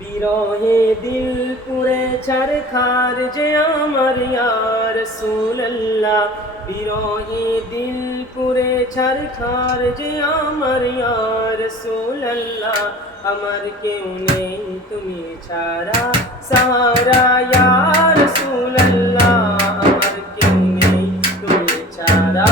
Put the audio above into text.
বিরহে দিল পুরে ছারখার যে আমার ইয়ার সুল্লাহ বিরহে দিল পুরে ছারখার যে আমার ইয়ার সুল্লাহ আমার কেউ নেই তুমি ছাড়া, সাহারা ইয়ার সুল্লাহ আমার কেউ নেই তুমি ছাড়া